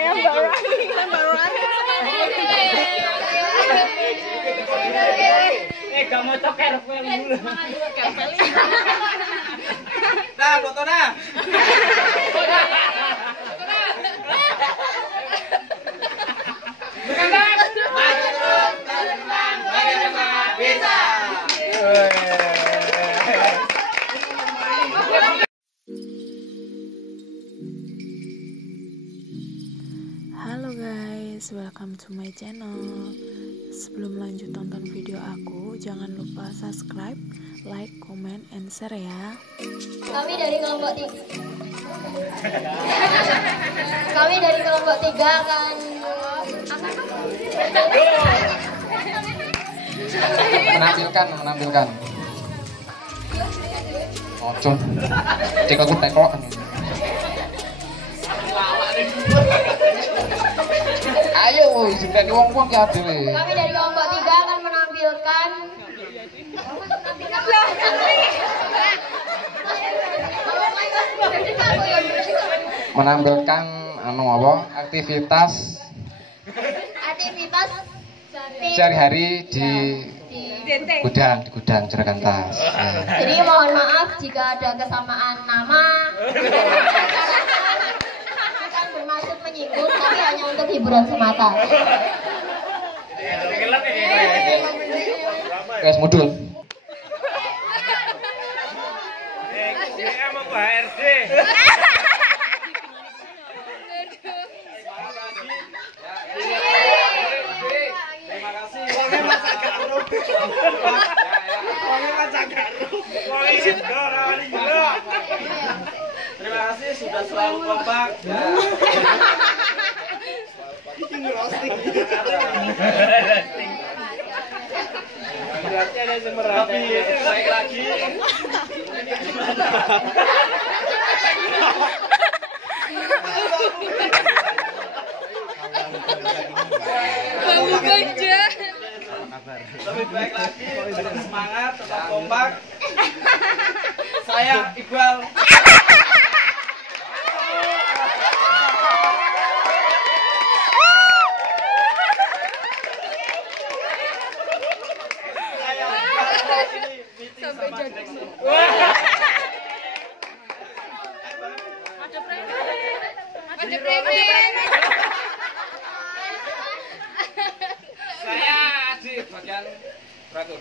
Saya Mbak Rani. Gak mau coker dulu. Nah, foto nah. Halo guys, welcome to my channel. Sebelum lanjut tonton video aku, jangan lupa subscribe, like, comment, and share ya. Kami dari kelompok 3 akan menampilkan. Ojo. Tekok. Ayo, sudah wong-wong ya dhewe. Kami dari kelompok 3 akan menampilkan aktivitas sehari-hari di gudang juragan tas. Jadi mohon maaf jika ada kesamaan nama. Bukan bermaksud menyinggung, tapi hanya untuk hiburan semata. Guys, mudun. Emang HRD. Terima kasih. Terima kasih sudah selalu kompak. Berarti ada semerah. Tapi baik lagi. Lebih baik lagi, tetap semangat, tetap kompak. Saya Iqbal. Saya di bagian teratur.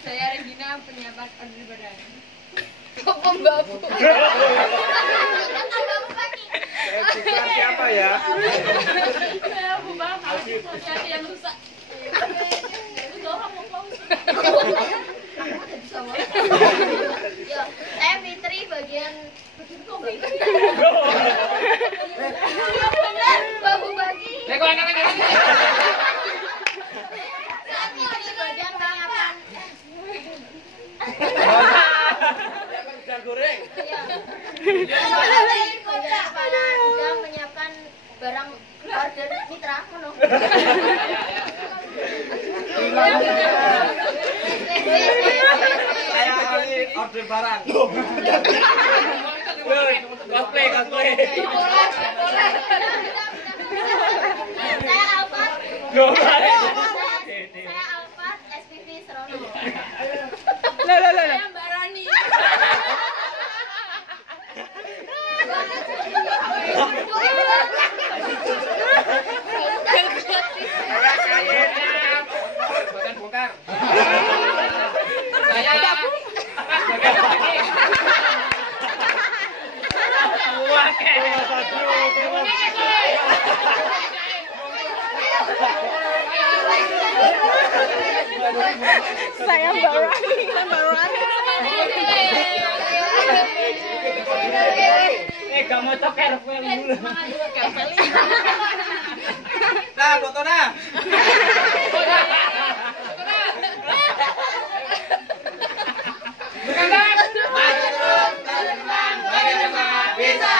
Saya Regina, penyiapan order badan. Kok pembabu? Siapa ya? Saya Bubang, asosiasi yang rusak. Yo, saya Fitri bagian kopi. Benar, babu bagi. Saya di bagian penyiapan. Goreng. Sedang menyiapkan barang order mitra mono. Saya ahli order barang. Cosplay. Saya Alfat. Saya Alfat SPV Serono. Saya Mbak Rani. Bagian bongkar. Saya Mbak Rani. Gak mau coker dulu. Nah, foto nah. Bisa.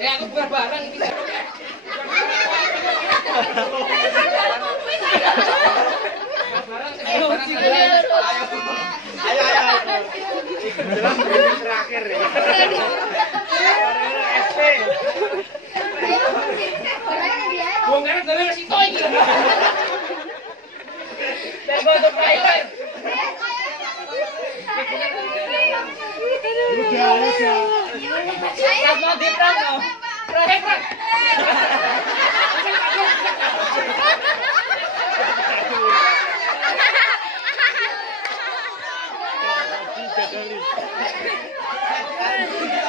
Aku bukan barang ini. Ayo. Jelas terakhir ya. SP. Bongkaran dari situ iki. Tembok untuk private. Udah. Mau diprang no. Prang.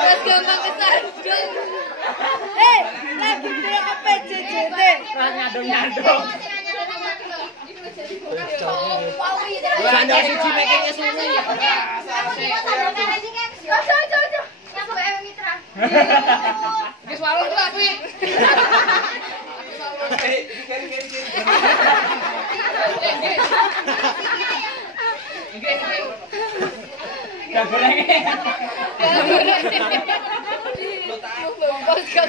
Mas gampang kesandung. Lagi dia apa CCT? Nyandong. Belanja suci makingnya suci. Guys, warung tuh tapi. Gak boleh. Bos gak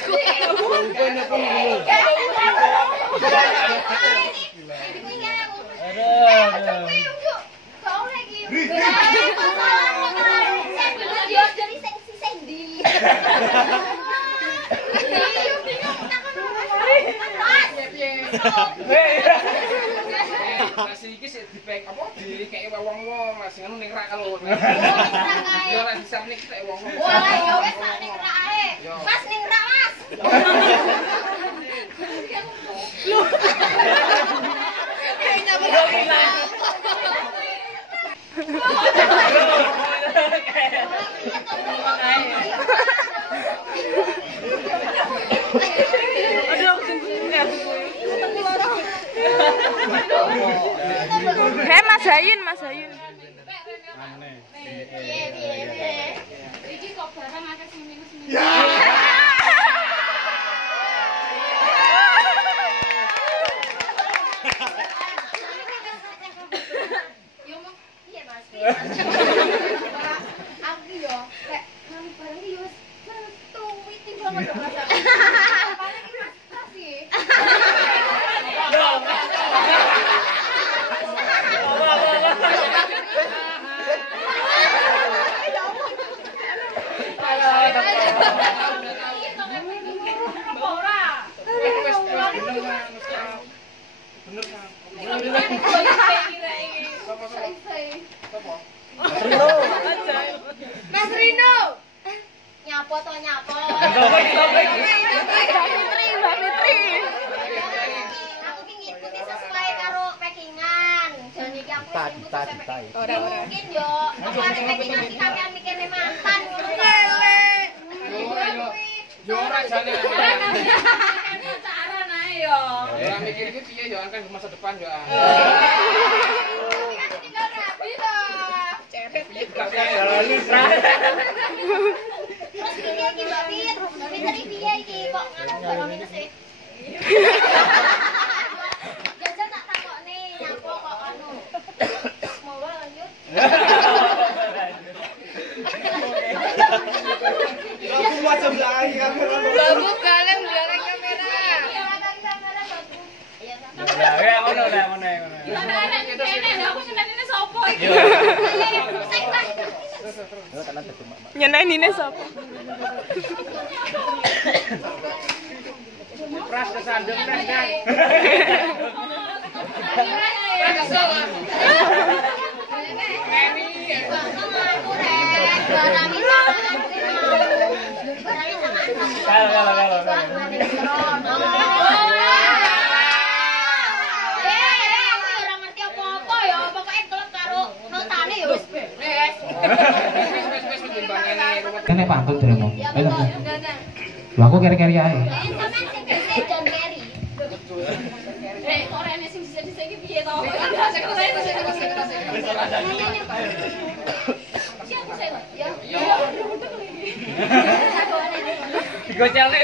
Masih iki sik dipek apa dikeki wong-wong masih ngono ning rak kalau. Yo ora bisa nek kek wong-wong. Wah, ya wis sak ning rak ae. Mas ning rak, Mas. Mas Hayun. Iki kok barang akeh sing minus-minus. Yo mau piye Mas? Aku yo kayak nang barang iki yo metu witi banget lho Mas. Paling iki Mas kasih. Mas Rino. Nyapo to nyapo. Mbak Fitri. Aku ki ngikuti sesuai karo packingan. Jane iki aku sing sesuai. Ora. Mungkin yo apa nek packingan ki sampean mikirne mantan ngono lele. Yo ora jane. Cara nae yo. Ora mikir iki piye yo kan masa depan yo. Tinggal rapi to. Ceret iki Terus piye iki Mbak Fit? Fitri piye iki kok nganu barang minus e? Jajan tak takokne nyapo kok anu. Mau lanjut. Aku macam belakang kamera. Babu galem belakang kamera. Ya ngono lah ngono. Gimana ini aku senenine sopo iki? Nyenenine sapa? Pras kesandung pras kan. Kene pantun deremo. Lho aku keri-keri ae. Kok rene sing dhisik-dhisik iki piye to? Digocelne.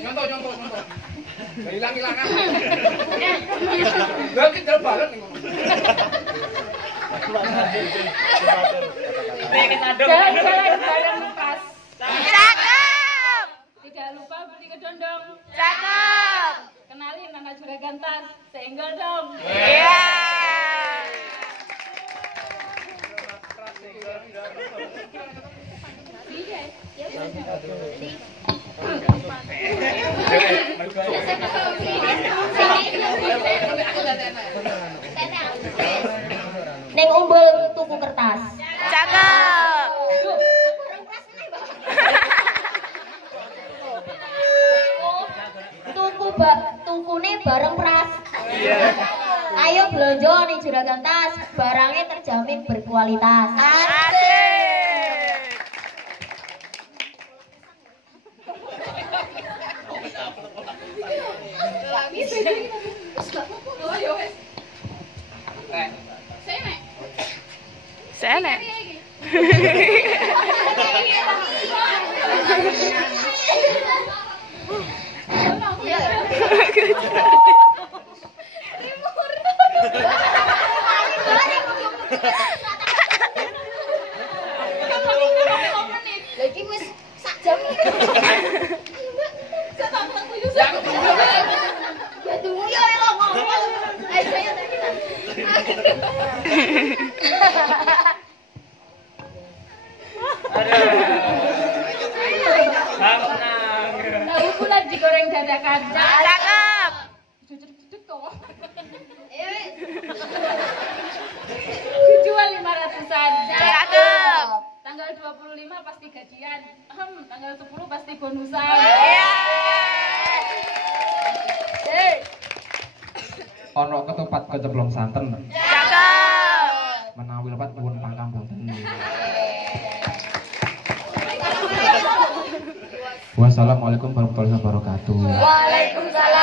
Nyontoh. Hilang-hilangan. Lha ki terbalet ning ngono. Jalan-jalan bareng pas. Cakep. Tidak lupa beli kedondong. Cakep. Kenalin anak juragan tas. Senggol dong. Iya. Neng umbul tuku kertas. Cakep. Tukune bareng pras. Ayo belanja nih juragan tas, barangnya terjamin berkualitas. Asik. Senek. Lagi wis sak jam. Ya tunggu ya ngomong. Ayo kita. Tahu bulat digoreng dadakan. Cakep. Jujur kok. Dijual 500-an. Cakep. Tanggal 25 pasti gajian. Tanggal 10 pasti bonusan. Iya. Ono ketupat keceblong santen. Cakep. Menawi lepat nuwun pangampunten. Wassalamualaikum warahmatullahi wabarakatuh. Waalaikumsalam.